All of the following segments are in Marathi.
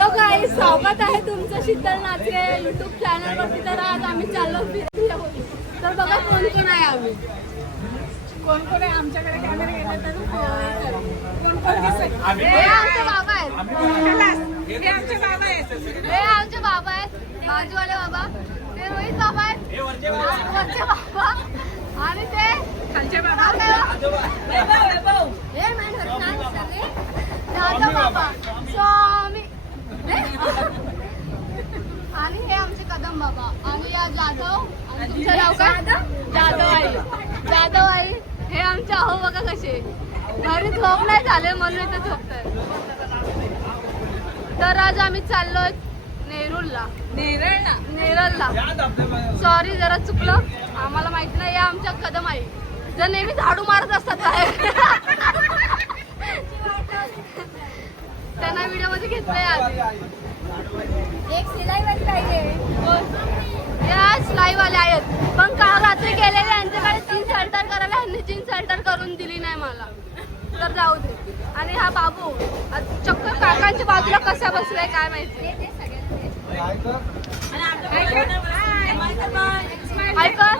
स्वागत आहे तुमचं शीतल नाचरे युट्यूब चॅनल वरती. तर आज आम्ही चाललो फिरायला तर बघा कोण कोण आहे आम्ही. कोण कोण आहे? आमच्याकडे कॅमेरा गेला तर कोण कोण? हे आमचे बाबा आहेत. हे आमचे बाबा आहेत. हे आमचे बाबा आहेत. बाजूवाले बाबा. ते रोहित बाबा आहेत. वरचे बाबा. आणि ते खालचे नाव काय हो? हे नाही ठरत ना सगळे. जाधव बाबा स्वामी हे? आणि हे आमचे कदम बाबा. या जाधव आणि तुमचं नाव काय? जाधव आई जाधव आई हे आमचे अहो बघा कसे. घरी झोप नाही झाले म्हणून इथे झोपतोय. तर आज आम्ही चाललोय नेरूरला नेरळ ना नेरळला सॉरी जरा चुकलं. आम्हाला माहिती नाही या आमच्या कदम आई जर नेहमी झाडू मारत असतात त्यांना व्हिडिओमध्ये घेतलंय आधी एक या सिलाई वाले आहेत. पण काल रात्री गेलेले यांच्याकडे जीन्स अल्टर करायला ह्यांनी जीन्स अल्टर करून दिली नाही मला. तर जाऊ दे. आणि हा बाबू चक्क काकांच्या बाजूला कसा बसलाय काय माहिती? ऐका.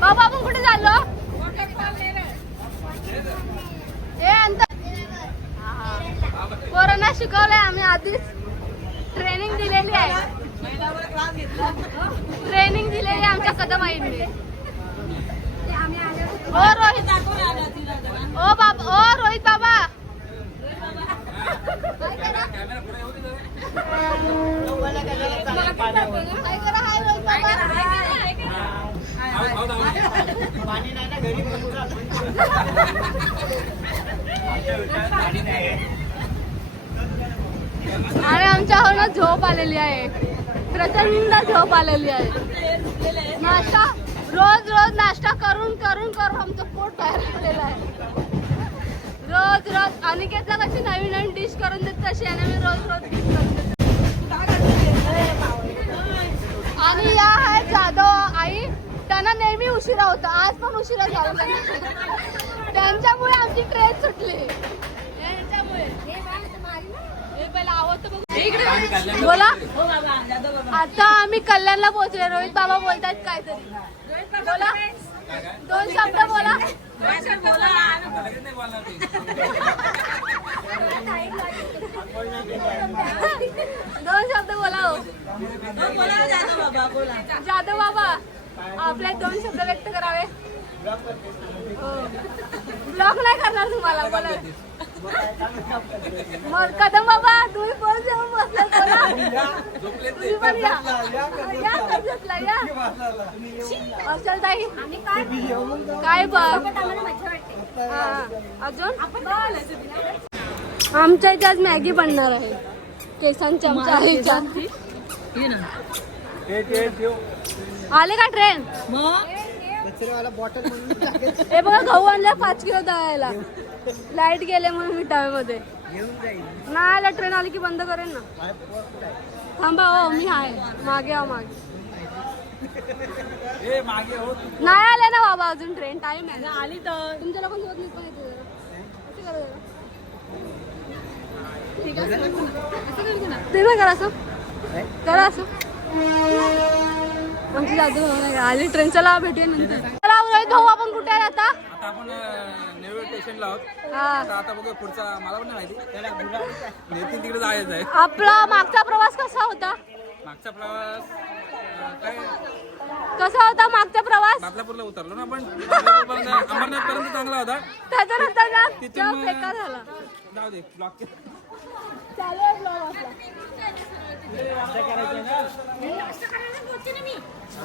बाबा आपण कुठे चाललो? हे अंतर कोरोना शिकवलंय आम्ही आधीच. दिलेली आहे ट्रेनिंग दिलेली आहे आमच्या कदम आईंनी ओ रोहित. ओ बाबा ओ रोहित बाबा. काय करा हाय रोहित बाबा आणि आमच्या ना झोप आलेली आहे. प्रचंड झोप आलेली आहे. नाश्ता रोज रोज नाश्ता करून करून करून आमचं पोट तयार झालेलं आहे. रोज रोज अनिकेतला कशी नवीन नवीन डिश करून देत तशी आणि मी रोज रोज डिश करून देते. आणि या आहेत जाधव आई. त्यांना नेहमी उशिरा होता. आज पण उशिरा झाला. त्यांच्यामुळे आमची ट्रेन सुटली. हे पहिलं आवडतं बघ. बोला. आता आम्ही कल्याणला पोहोचले रोहित बाबा बोलतात काहीतरी. बोला. दोन शब्द बोला. दोन शब्द बोला. हो. जाधव बाबा आपले दोन शब्द व्यक्त करावे. ब्लॉक नाही करणार तुम्हाला बोला. मग कदम बाबा तुम्ही बोल जेवून बसला बोला तुम्ही पण या या कर्जतला या असेल ताई काय बघ हा, अजून? आमच्या इथे आज मॅगी बनणार आहे. केसांच्या आमच्या आले का ट्रेन? हे बघा गहू आणला पाच किलो दळायला. लाइट गेले म्हणून मिठामध्ये नाही आला ट्रेन आली की बंद करेन ना. थांबा हो मी आहे मागे हा मागे नाही आले ना बाबा अजून ट्रेन टाइम आहे आली तर तुमच्या लोकांसोबत मी पण येते जरा. असं करा जरा. ठीक आहे असं करू ना. ते ना करा असं करा असं आमची जादू आली ट्रेन चला भेटूया नंतर भाऊ आपण कुठे आहे आता? आता आपण स्टेशनला आहोत. आता आता बघूया पुढचा मला पण नाही माहिती. नितीन तिकडे जायचं आहे. आपला मागचा प्रवास कसा होता? मागचा प्रवास काय? कसा होता मागचा प्रवास? बादलापूरला उतरलो ना आपण. अंबरनाथ पर्यंत चांगला होता. त्याच्यानंतर बेकार झाला. जाऊ दे ब्लॉक चालू आहे vlog आपला.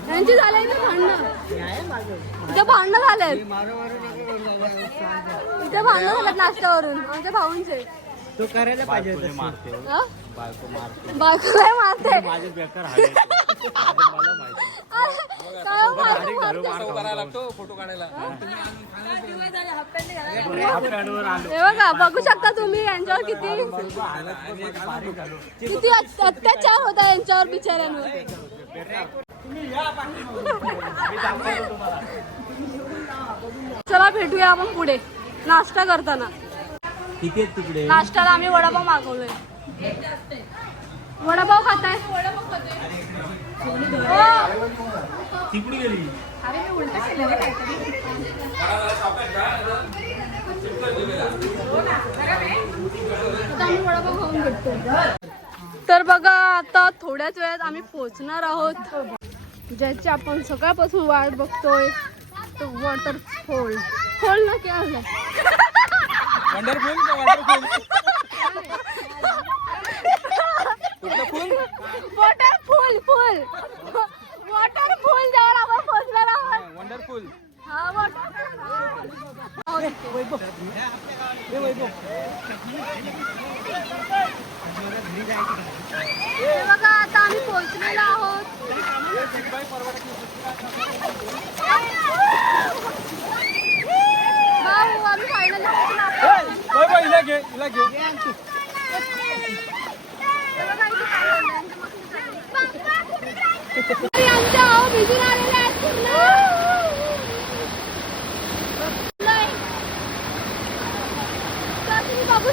यांची झालंय ना भांडणं. इथे भांडणं झालेत इथे भांडणं झालेत नाश्त्यावरून आमच्या भाऊंचे. तो करायला पाहिजे हा? बायको मारते. बायको काय मारते. माझे बेकार. मला फोटो काढायला? हे. बघा बघू शकता तुम्ही यांच्यावर किती किती अत- अत्याचार होता यांच्यावर बिचाऱ्यांवर. चला भेटूया आपण पुढे. नाश्ता करताना. किती आहेत तिकडे? नाश्त्याला आम्ही वडापाव मागवलोय. वडापाव खाताय? वडापाव तिकडे गेली. अरे मी उलट केलेलं काहीतरी. वडापाव खाऊन भेटतो तर बघा आता थोड्याच वेळात आम्ही पोहोचणार आहोत. ज्याची आपण सकाळपासून वाट बघतोय तो वॉटरफॉल फॉल ना क्या वंडरफुल का वंडरफुल कुठलं फुल वॉटरफॉल फुल जवळ आपण पोहोचणार आहोत. वंडरफुल हा वॉटरफॉल बघा आता आम्ही पोहोचलेलो आहोत. भाऊ, आम्ही फायनली हिला घे हिला घे अरे आमच्या आहो भिजून आलेले आहेत पूर्ण. तर तुम्ही बघू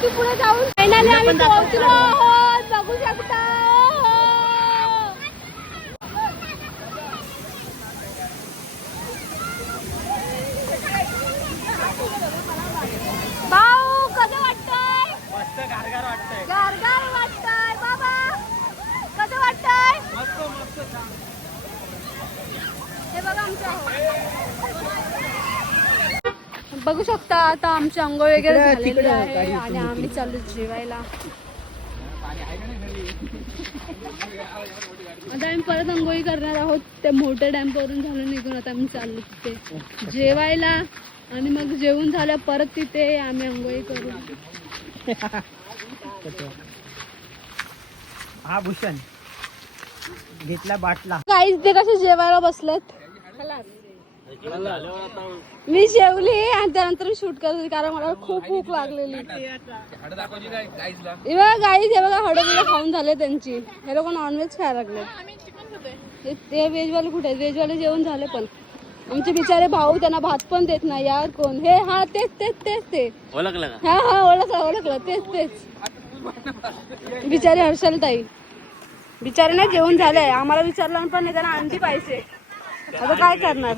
भेटू पुढे जाऊन फायनली आम्ही पोहोचलो आहोत बघू शकता भाऊ कसं वाटतंय मस्त गारगार वाटतंय गारगार वाटतंय बाबा कसं वाटतंय मस्त मस्त हे बघा आमच्या बघू शकता आता आमची अंघोळ वगैरे झालेली आहे आणि आम्ही चालू जेवायला. आता आम्ही परत अंघोळी करणार आहोत. त्या मोठ्या डॅम्प वरून झालं निघून आता आम्ही चाललो तिथे. जेवायला आणि मग जेवून झाल्या परत तिथे आम्ही अंघोळी करू. हा भूषण. घेतला बाटला. काहीच ते कसे जेवायला बसलेत? मी जेवली आणि त्यानंतर मी शूट करत होती कारण मला खूप भूक लागलेली. हाडं हे बघा गाईज हे बघा हडबिडं खाऊन झाले त्यांची. हे लोक नॉनव्हेज खायला लागले ते- व्हेजवाले कुठे व्हेजवाले जेवण झाले पण. आमचे बिचारे भाऊ त्यांना भात पण देत नाही यार कोण? हे हा तेच तेच तेच ते. ओळखलं हा हा ओळखलं ओळखलं तेच तेच. बिचारे हर्षल ताई. बिचारे नाही जेवण झालंय. आम्हाला विचारलं पण नाही त्यांना अंडी पाहिजे. आता काय करणार?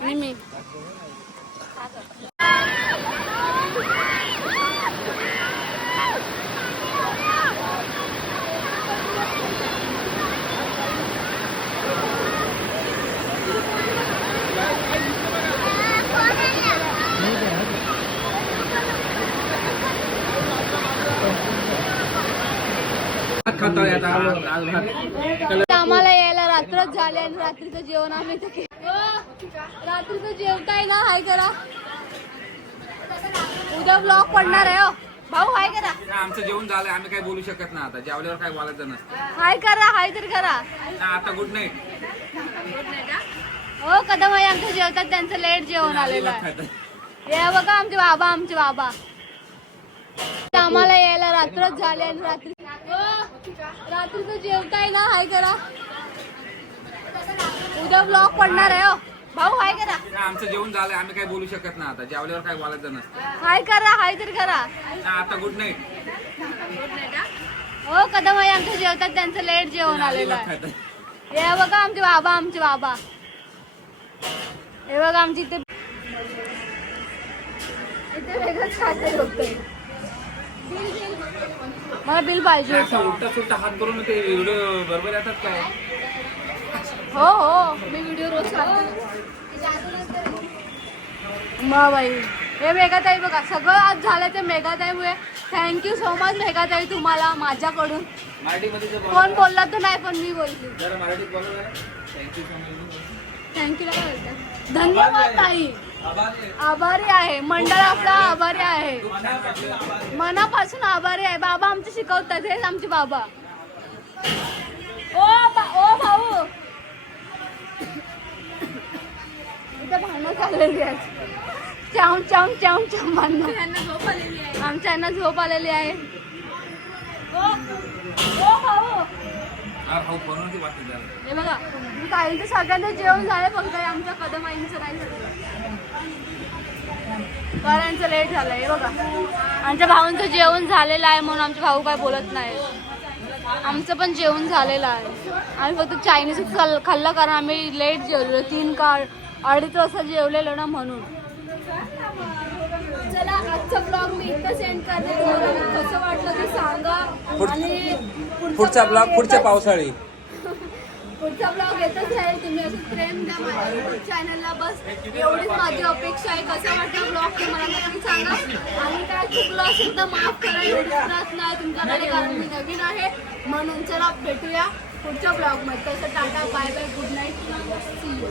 आणि मी खाताळे आता आज भात आम्हाला यायला रात्रच झाली आणि रात्रीचं जेवण आम्ही इथे रात्रीचं जेवताय ना हाय करा उद्या ब्लॉग पडणार आहे हो. भाऊ हाय करा. आमचं जेवण झालंय आम्ही काही बोलू शकत नाही आता. जेवल्यावर काय बोलायचं नसतं. हाय करा हाय तर करा. आता गुड नाईट हो कदम आई आमच्या जेवतात त्यांचं लेट जेवण आलेलं आहे. हे बघा आमचे बाबा आमचे बाबा. आम्हाला यायला रात्रच झाली आणि रात्री रात्रीचं जेवताय ना हाय करा. उद्या ब्लॉग पडणार आहे हो. भाऊ हाय करा. आमचं जेवण झालंय आम्ही काही बोलू शकत नाही आता. जेवल्यावर काय बोलायचं नसतं. हाय करा हाय तर करा. ना, आता गुड नाईट हो कदम आई आमच्या जेवतात त्यांचं लेट जेवण आलेलं आहे. हे बघा आमचे बाबा आमचे बाबा. हे बघा आमची इथे इथे वेगळंच खाते मला बिल पाहिजे होतं. उलटा सुलटा हात करून ते व्हिडिओ बरोबर येतात काय हो हो. मी व्हिडिओ रोज मग बाई हे मेघाताई बघा सगळं आज झालं ते मेघाताईमुळे. Thank you so much Meghatai तुम्हाला माझ्याकडून. कोण बोलला तर नाही पण मी बोलली. थँक्यू सो मच थँक्यू काय बोलतात धन्यवाद ताई. आभारी आहे. मंडळ आपला आभारी आहे. मनापासून आभारी आहे. बाबा आमचे शिकवतात हेच आमचे बाबा. चाललेली आहेत चाऊन चाऊन चाऊन चाऊन भांडणं आमच्या यांना झोप आलेली आहे. ओ ओ भाऊ. हा हे बघा ताईंचं सगळ्यांचं जेवण झालं फक्त आमच्या कदमाईंचं नाही झालं. कारण लेट झालंय हे बघा. आमच्या भाऊंचं जेवण झालेलं आहे म्हणून आमचे भाऊ काय बोलत नाही आमचं पण जेवण झालेलं आहे. आम्ही फक्त चायनीजच खाल्लं खाल्लं कारण आम्ही लेट जेवलेलो तीन का अडीच वाजता जेवलेलो ना म्हणून. चला आजचा ब्लॉग मी इथं सेंड करते. तुम्हाला कसं वाटलं ते सांगा. आणि पुढचा ब्लॉग पुढच्या पावसाळी. पुढचा ब्लॉग येतच राहील. तुम्ही असं प्रेम द्या माझ्या युट्यूब चॅनलला बस एवढीच माझी अपेक्षा आहे. कसं वाटतं ब्लॉग तुम्हाला नक्की सांगा. आणि काय चुकलं असेल तर माफ करा. एवढी त्रास नाही तुमच्याकडे कारण मी नवीन आहे. म्हणून चला भेटूया पुढच्या ब्लॉगमध्ये तसं tata bye bye good night see you